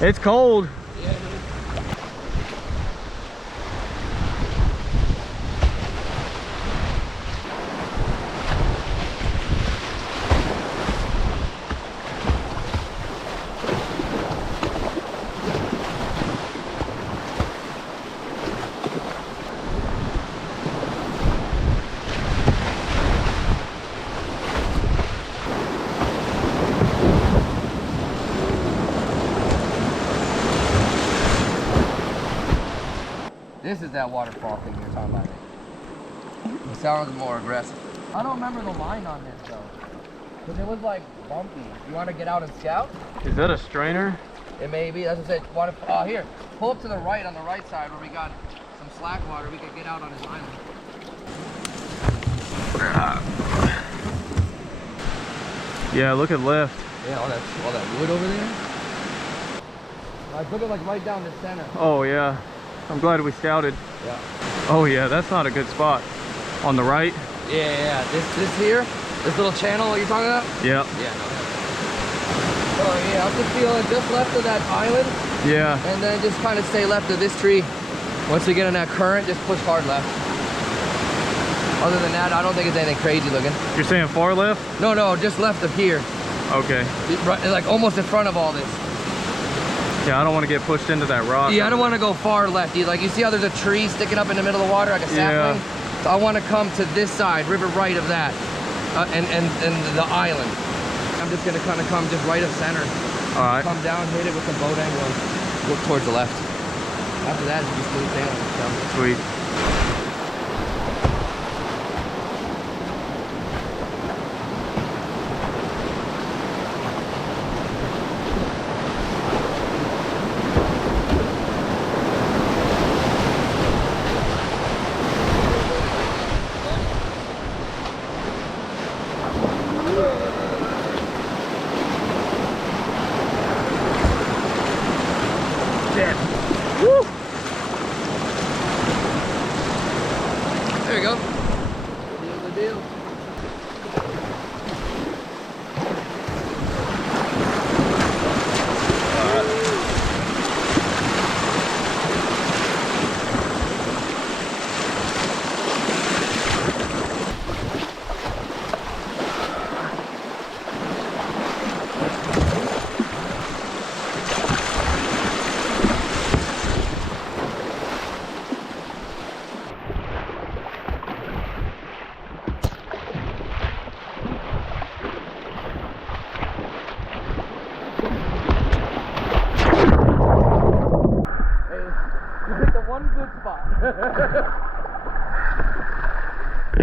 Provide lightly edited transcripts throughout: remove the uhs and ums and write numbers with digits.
It's cold. Yeah, dude. This is that waterfall thing you're talking about. It sounds more aggressive. I don't remember the line on this though, because it was like bumpy. You want to get out and scout? Is that a strainer? It may be. That's what I said. Oh, here. Pull up to the right on the right side where we got some slack water. We could get out on his island. Yeah, look at left. Yeah, all that wood over there. I took it like right down the center. Oh yeah. I'm glad we scouted. Yeah. Oh yeah, that's not a good spot. On the right? Yeah. This here, this little channel you're talking about? Yeah. Yeah. No. Oh yeah, I'm just feeling just left of that island. Yeah. And then just kind of stay left of this tree. Once we get in that current, just push hard left. Other than that, I don't think it's anything crazy looking. You're saying far left? No, just left of here. Okay. Right, like almost in front of all this. Yeah, I don't want to get pushed into that rock. Yeah, I don't want to go far left. Like you see how there's a tree sticking up in the middle of the water like a sapling? Yeah. So I want to come to this side, river right of that, and the island. I'm just gonna kind of come just right of center. All right. Come down, hit it with the boat angle, and look towards the left. After that, it's just smooth sailing. So. Sweet. Woo! There you go. Good deal.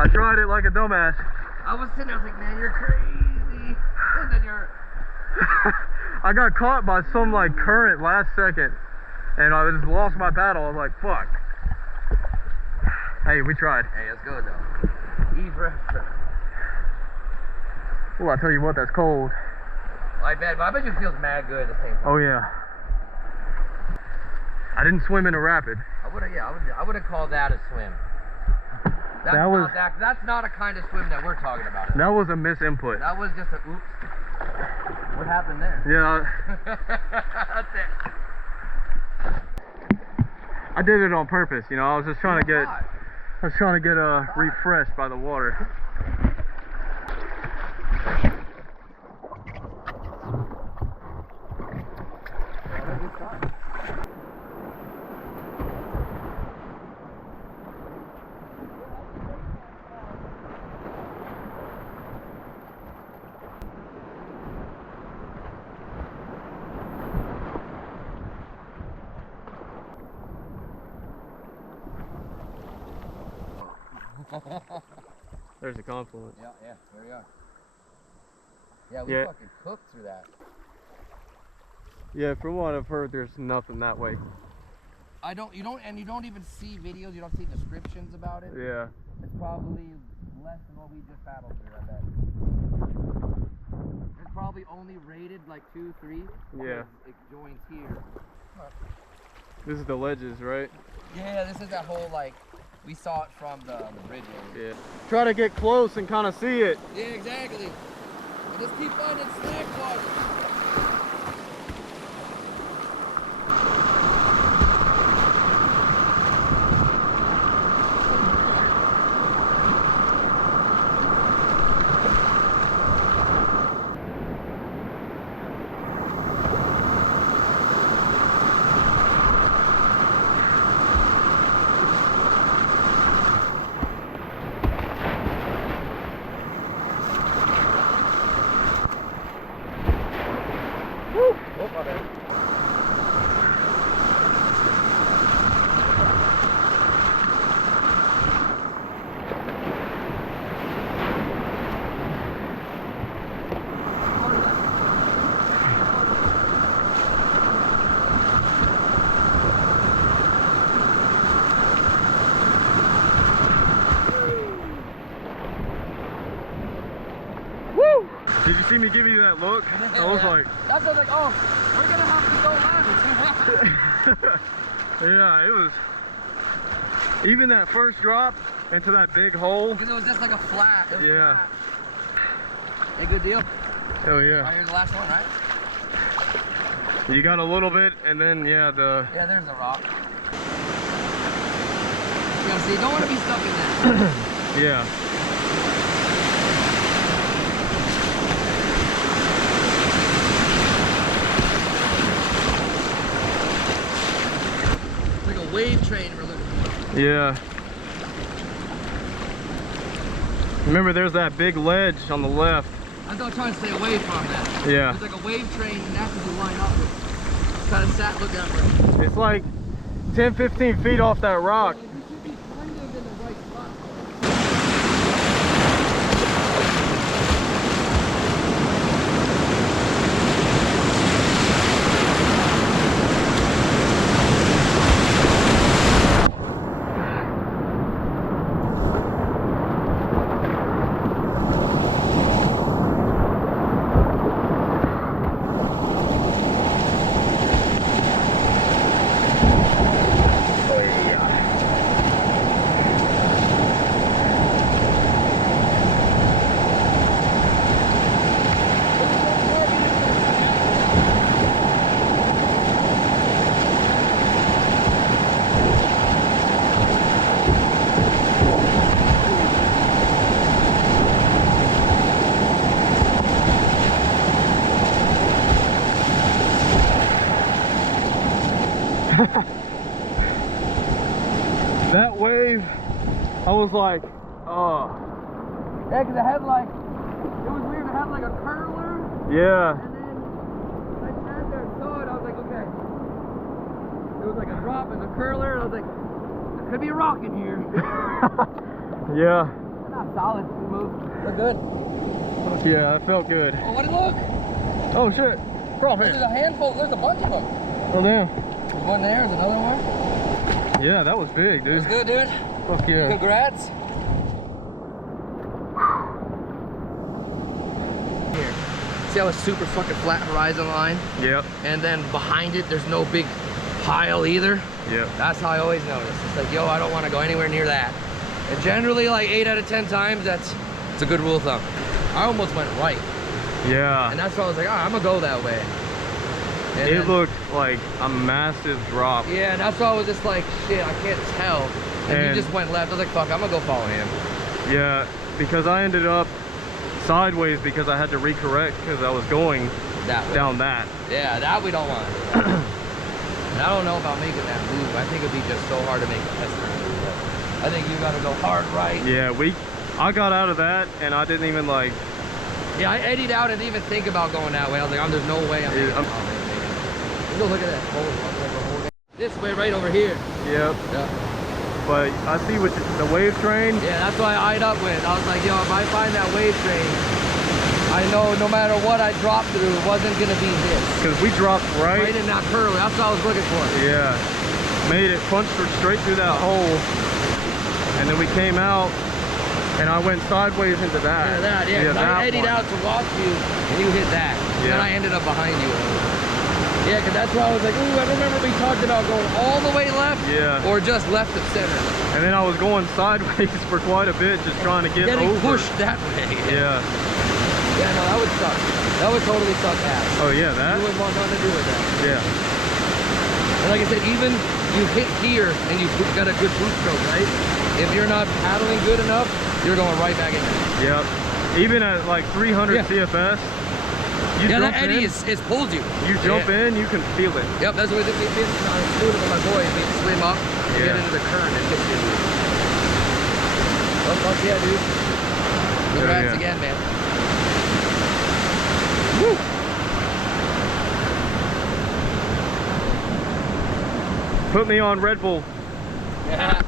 I tried it like a dumbass. I was sitting there, I was like, man, you're crazy. And then you're... I got caught by some like current last second, and I just lost my paddle. I was like, fuck. Hey, we tried. Hey, it's good though. Ease rest. Well, I tell you what, that's cold. I bet you it feels mad good at the same time. Oh yeah. I didn't swim in a rapid. I wouldn't call that a swim. That's not a kind of swim that we're talking about. That was a misinput. That was just a oops. What happened there? Yeah. That's it. I did it on purpose, you know. I was just trying to get refreshed by the water. There's a confluence. Yeah, there we are. Yeah, we fucking cooked through that. Yeah, from what I've heard, there's nothing that way. You don't even see videos, you don't see descriptions about it. Yeah. It's probably less than what we just paddled through, I bet. It's probably only rated like 2, 3. Yeah. It joins here. This is the ledges, right? Yeah, this is that whole like, we saw it from the bridge area. Yeah. Try to get close and kind of see it. Yeah, exactly. And just keep finding snack water. Did you see me give you that look? I was like... That's what I was like, oh, we're gonna have to go left. Yeah, it was... Even that first drop into that big hole. Because it was just like a flat. Yeah. Flat. Hey, good deal. Oh yeah. Right, here's the last one, right? You got a little bit, and then yeah, the... Yeah, there's the rock. Yeah, see, you don't want to be stuck in that. Yeah. Wave train we're looking for. Yeah. Remember, there's that big ledge on the left. I'm still trying to stay away from that. Yeah. There's like a wave train, and that's what you line up with. Kind of sat looking at it. It's like 10-15 feet off that rock. You should be kind of in the right spot. That wave, I was like, oh. Yeah, because it had like, it was weird, it had like a curler. Yeah. And then I sat there and saw it, I was like, okay. It was like a drop and a curler, and I was like, there could be a rock in here. Yeah. Not solid, smooth. Look good. Yeah, that felt good. Oh, what did it look? Oh shit. Crawfish. There's a handful, there's a bunch of them. Oh damn. There's one there, there's another one. Yeah, that was big, dude. That's good, dude. Fuck yeah. Congrats. Here. See how it's super fucking flat horizon line? Yep. And then behind it, there's no big pile either. Yep. That's how I always notice. It's like, yo, I don't want to go anywhere near that. And generally, like 8 out of 10 times, it's a good rule of thumb. I almost went right. Yeah. And that's why I was like, I'm gonna go that way. And it then, looked like a massive drop. yeah, and that's why I was just like, shit, I can't tell. And you just went left. I was like, fuck, I'm gonna go follow him. Yeah, because I ended up sideways because I had to recorrect because I was going That way. down that. Yeah, that we don't want to do. And I don't know about making that move. I think it'd be just so hard to make a test move. I think you gotta go hard right. Yeah, I got out of that and I didn't even like... Yeah, I eddied out and didn't even think about going that way. I was like, there's no way I'm making it. Go look at that hole. This way right over here. Yep. Yeah. But I see what the wave train. Yeah, that's what I eyed up with. I was like, yo, if I find that wave train, I know no matter what I dropped through, it wasn't gonna be this. Because we dropped right in that curly. That's what I was looking for. Yeah. Made it, punched her straight through that hole. And then we came out and I went sideways into that. Yeah, I eddied out to watch you and you hit that. And then I ended up behind you. Yeah, because that's why I was like, ooh, I remember we talked about going all the way left or just left of center. And then I was going sideways for quite a bit, just trying to get over. Pushed that way. Yeah. Yeah, no, that would suck. That would totally suck ass. Oh yeah, that? You wouldn't want nothing to do with that. Yeah. And like I said, even you hit here and you've got a good boot stroke, right? If you're not paddling good enough, you're going right back in there. Yep. Even at like 300 CFS, you yeah, jump that eddy in, is pulls you. You jump in, you can feel it. Yep, that's what we did with my boys. We swim up, get into the current and hit you. Oh, fuck yeah, dude. Good rats again, man. Woo! Put me on Red Bull. Yeah.